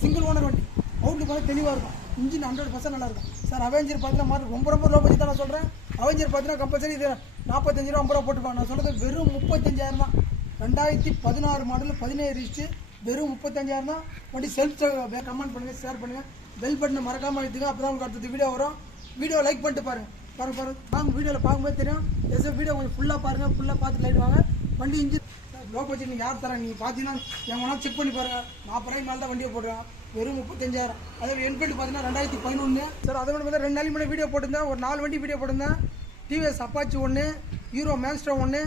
Single owner வண்டி. Outlook வந்து தெளிவாக இருக்கும். இன்ஜின் ஹண்ட்ரட் பர்சன்ட் நல்லா இருக்கும் சார் அவெஞ்சர் பார்த்தீங்கன்னா மாதிரி ரொம்ப ரொம்ப லோ பட்ஜெட் தான் நான் சொல்கிறேன் அவெஞ்சர் பார்த்தீங்கன்னா கம்பல்சரி இது நாற்பத்தஞ்சு ரூபா ஐம்பது ரூபா போட்டுப்பாங்க நான் சொல்கிறது வெறும் முப்பத்தஞ்சாயிரம் தான். ரெண்டாயிரத்தி பதினாறு மாடல் பதினேழு ரிச்சு வெறும் முப்பத்தஞ்சாயிரம் தான். வண்டி செல்ஃப் கமெண்ட் பண்ணுங்கள் ஷேர் பண்ணுங்கள் பெல் பட்டனை மறக்காமல் எடுத்துங்க அப்போ தான் உங்களுக்கு அடுத்தது வீடியோ வரும். வீடியோ லைக் பண்ணிட்டு பாருங்கள் பாருங்கள் பாருங்கள் வாங்க வீடியோவில் பார்க்கும்போது தெரியும். எஸ் வீடியோ கொஞ்சம் ஃபுல்லாக பாருங்கள் ஃபுல்லாக பார்த்து லைட் வாங்க. வண்டி இன்ஜின் லோ பட்ஜெட் நீங்கள் யார் தரேன்? நீங்கள் பார்த்தீங்கன்னா என் வேணால் செக் பண்ணி பாருங்க. நாற்பது ரூபாய்க்கு மேலே தான் வண்டியை போடுறேன் வெறும் முப்பத்தஞ்சாயிரம். அதே என்ஃபீல்டு பார்த்தீங்கன்னா ரெண்டாயிரத்தி பதினொன்று சார் அதை மட்டும் ரெண்டு நாளைக்கு முன்னாடி வீடியோ போட்டிருந்தேன். ஒரு நாலு வண்டி வீடியோ போட்டிருந்தேன். டிவிஎஸ் அப்பாச்சி ஒன்று ஹீரோ மேன்ஸ்டர் ஒன்று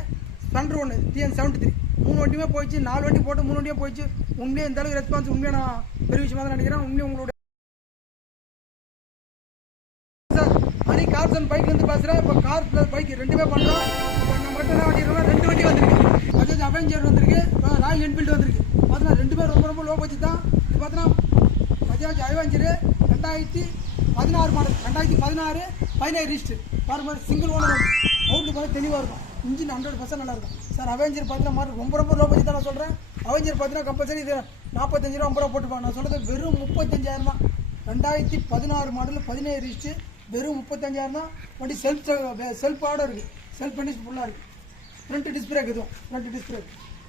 ஸ்பெண்டர் ஒன்று டிஎன் செவன்ட்டி த்ரீ மூணு வண்டியுமே போயிடுச்சு. நாலு வண்டி போட்டு மூணு வண்டியும் போயிடுச்சு. உண்மையே இந்த அளவுக்கு ரெஸ்பான்ஸ் உண்மையாக நான் பெரிய விஷயமா தான் நினைக்கிறேன். உண்மையே உங்களுடைய sir Mani cars and bike வந்து பேசுகிறேன் இப்போ கார் ப்ளஸ் பைக் ரெண்டுமே பண்ணுறோம் இப்போ நம்ம மட்டும் என்ன வண்டி ரெண்டு வண்டி வந்திருக்கு. பஜாஜ் அவெஞ்சர் வந்திருக்கு. ராயல் என்ஃபீல்டு வந்திருக்கு. பார்த்தீங்கன்னா பேர் ரொம்ப ரொம்ப லோ பட்ஜெட் தான். இது பார்த்தீங்கன்னா பஜாஜ் அவெஞ்சரு ரெண்டாயிரத்தி பதினாறு மாடல் ரெண்டாயிரத்தி பதினாறு பதினேழு ரிஸ்ட் பாருங்க சிங்கிள் ஓனர் அவுட்லுக் பார்த்து தெளிவாக இருக்கும். இன்ஜின் ஹண்ட்ரட் பர்சன்ட் நல்லாயிருக்கும் சார் அவெஞ்சர் பார்த்தீங்கன்னா மாடல் ரொம்ப ரொம்ப லோ பட்ஜெட் தான் நான் சொல்கிறேன் அவெஞ்சர் பார்த்தீங்கன்னா கம்பல்சரி இது நாற்பத்தஞ்சு ரூபா ஐம்பது ரூபா போட்டுப்பாங்க. நான் சொல்கிறது வெறும் முப்பத்தஞ்சாயிரம் தான் ரெண்டாயிரத்தி பதினாறு மாடல் பதினேழு ரிஸ்ட்டு வெறும் முப்பத்தஞ்சாயிரம் தான். வண்டி செல்ஃப் செல்ஃபோட இருக்குது செல்ஃப் பண்ணி ஃபுல்லாக இருக்குது ஃப்ரண்ட் டிஸ்பிளே இதுவும். ஃப்ரண்ட் டிஸ்பிளே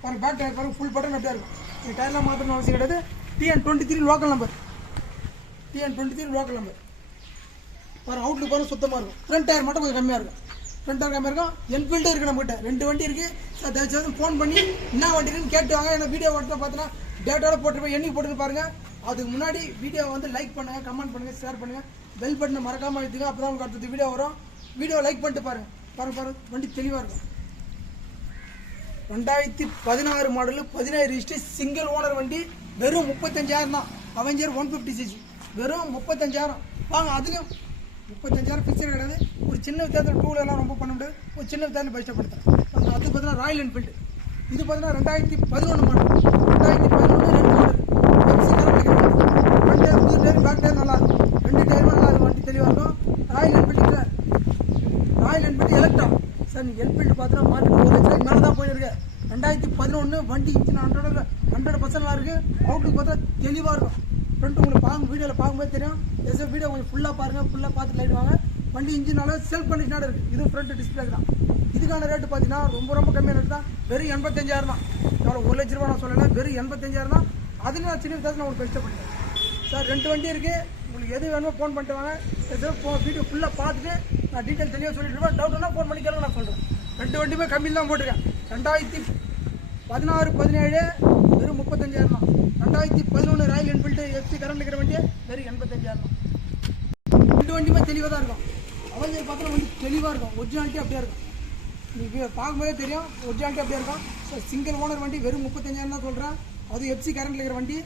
பாருங்க பேக் டயர் பாருங்க ஃபுல் பட்டன் அப்படியே இருக்கும். இந்த டயர்லாம் மாற்றணும் அவசியம் கிடையாது. TN twenty three local number TN twenty three local number பாருங்க அவுட்லுக்கு பாருங்க சுத்தமாக இருக்கும். ஃப்ரண்ட் டயர் மட்டும் கொஞ்சம் கம்மியாக இருக்கும். ஃப்ரண்ட் டயர் கம்மியாக இருக்கும். என்ஃபீல்டும் இருக்குது நம்மகிட்ட. ரெண்டு வண்டி இருக்குது சார் தயவுசெய்து ஃபோன் பண்ணி என்ன வண்டி இருக்குன்னு கேட்டு வாங்க. ஏன்னா வீடியோ மட்டும் பார்த்தோன்னா டேட்டோட போட்டுருப்பேன். எண்ணி போட்டு பாருங்க. அதுக்கு முன்னாடி வீடியோ வந்து லைக் பண்ணுங்கள் கமெண்ட் பண்ணுங்கள் ஷேர் பண்ணுங்கள் பெல் பட்டனை மறக்காமல் அழுத்துங்க அப்போ தான் உங்களுக்கு அடுத்தது வீடியோ வரும். வீடியோ லைக் பண்ணிட்டு பாருங்க. பாருங்க பாருங்கள் வண்டி தெளிவாக இருக்கும். ரெண்டாயிரத்தி பதினாறு மாடலு பதினேழு ரிஜிஸ்டர் சிங்கிள் ஓனர் வண்டி வெறும் முப்பத்தஞ்சாயிரம் தான். அவெஞ்சர் ஒன் ஃபிஃப்டி சிசி வெறும் முப்பத்தஞ்சாயிரம். வாங்க அதுலேயும் முப்பத்தஞ்சாயிரம் ஃபிக்ஸர் கிடையாது. ஒரு சின்ன வித்தியாசத்தில் டூலெல்லாம் ரொம்ப பண்ண முடியாது. ஒரு சின்ன வித்தியாசம் பட்ஜெட்படுத்துறேன் அது பார்த்தீங்கன்னா ராயல் என்ஃபீல்டு இது பார்த்தீங்கன்னா ரெண்டாயிரத்தி பதினொன்று மாடல். ரெண்டாயிரத்தி பதினொன்று ரெண்டு மாடல் டயர் புது டயர் பேக் டயர் நல்லா இருக்கும். ரெண்டு டயருமே நல்லா இருக்கும். வண்டி தெளிவாக இருக்கும். Royal Enfield Royal Enfield Electra sir நீங்கள் என்ஃபீல்டு பார்த்தீங்கன்னா மார்க்கெட் ஒரு லட்சம் மேலே தான் போயிருக்கு ரெண்டாயிரத்தி பதினொன்று வண்டி இன்ஜின் ஹண்ட்ரட் ஹண்ட்ரட் பர்சன்ட் இருக்குது அவுட்லுக் பார்த்தா தெளிவாக இருக்கும். ஃப்ரெண்டு உங்களுக்கு பார்க்க வீடியோவில் பார்க்கும்போது தெரியும். எஸ் வீடியோ கொஞ்சம் ஃபுல்லாக பாருங்கள் ஃபுல்லாக பார்த்து லைட் வாங்க. வண்டி இன்ஜினால செல்ஃப் கண்டிஷனாக இருக்குது இது ஃப்ரண்ட் டிஸ்பிளே தான். இதுக்கான ரேட்டு பார்த்தீங்கன்னா ரொம்ப ரொம்ப கம்மியான ரேட் தான். வெறும் எண்பத்தஞ்சாயிரம் தான். எவ்வளோ ஒரு லட்ச ரூபா நான் சொல்லலை. வெறும் எண்பத்தஞ்சாயிரம் தான். அதில் நான் சின்ன வித்தியாசம் நான் உங்களுக்கு கஷ்டப்பட்டேன் சார் ரெண்டு வண்டி இருக்குது உங்களுக்கு எது வேணுமோ ஃபோன் பண்ணிட்டு வாங்க. ஏதோ ஃபோ வீடியோ ஃபுல்லாக பார்த்துட்டு நான் டீட்டெயில் தெளிவாக சொல்லிட்டு இருப்பேன் டவுட்னா ஃபோன் பண்ணி கேளுங்க நான் சொல்கிறேன் ரெண்டு வண்டியுமே கம்மியில் தான் போட்டிருக்கேன். ரெண்டாயிரத்தி பதினாறு பதினேழு வெறும் முப்பத்தஞ்சாயிரம் தான். ரெண்டாயிரத்தி பதினொன்று ராயல் என்ஃபீல்டு எஃப்சி கரண்ட் இருக்கிற வண்டியே வெறும் எண்பத்தஞ்சாயிரம் தான். ரெண்டு வண்டியுமே தெளிவாக தான் இருக்கும். அவஞ்சர் பார்த்தா வந்து தெளிவாக இருக்கும். ஒரிஜினாலிட்டி அப்படியே இருக்கும். நீங்கள் பார்க்கும்போதே தெரியும். ஒரிஜினாலிட்டி அப்படியே இருக்கும். ஸோ சிங்கிள் ஓனர் வண்டி வெறும் முப்பத்தஞ்சாயிரம் தான் சொல்கிறேன் அது எஃப்சி கரண்ட் இருக்கிற வண்டி.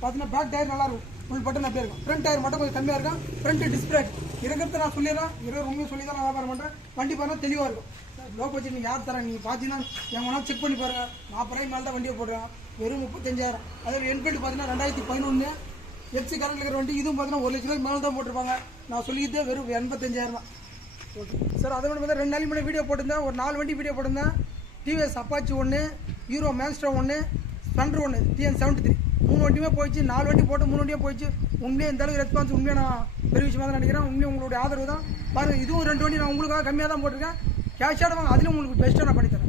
பார்த்தீங்கன்னா பேக் டயர் நல்லாயிருக்கும் ஃபுல் பட்டன் அப்படியே இருக்கும். ஃப்ரண்ட் டயர் மட்டும் கொஞ்சம் கம்மியாக இருக்கும். ஃப்ரண்ட் டிஸ்பிளே இருக்கிறத நான் சொல்லிடுறேன். இருபது உண்மையை சொல்லி தான் நான் வியாபாரம் பண்ணுறேன் வண்டி பாருங்கள் தெளிவாக இருக்கும். லோ பட்ஜெட் நீங்கள் யார் தரேன் நீங்கள் பார்த்தீங்கன்னா என் வேணால் செக் பண்ணி பாருங்கள் நாற்பது ரூபாய்க்கு மேலே தான் வண்டியை போடுறேன். வெறும் முப்பத்தஞ்சாயிரம். அதே என்ஃபீல்டு பார்த்தீங்கன்னா ரெண்டாயிரத்தி பதினொன்று எஃப்சி கரண்ட் இருக்கிற வண்டி இதுவும் பார்த்தீங்கன்னா ஒரு லட்ச ரூபாய்க்கு மேலே தான் போட்டிருப்பாங்க. நான் சொல்லிக்கிட்டே வெறும் எண்பத்தஞ்சாயிரம் தான். ஓகே சார் அதை மட்டும் ரெண்டு நாளைக்கு முன்னாடி வீடியோ போட்டிருந்தேன். ஒரு நாலு வண்டி வீடியோ போட்டிருந்தேன். டிவிஎஸ் அப்பாச்சி ஒன்று ஹீரோ மேன்ஸ்டர் ஒன்று ஸ்பெண்டர் ஒன்று டிஎன் செவன்ட்டி த்ரீ மூணு வண்டியுமே போயிடுச்சு நாலு வண்டி போட்டு மூணு வண்டியும் போயிடுச்சு. உண்மையே இந்த அளவுக்கு ரெஸ்பான்ஸ் உண்மையாக நான் பெரிய விஷயமாக தான் நினைக்கிறேன். உண்மையை உங்களுடைய ஆதரவு தான். பாருங்கள் இதுவும் ரெண்டு வண்டி நான் உங்களுக்காக கம்மியாக தான் போட்டிருக்கேன். கேஷ் வாங்க அதுலேயும் உங்களுக்கு பெஸ்ட்டாக நான் பண்ணித்தரேன்.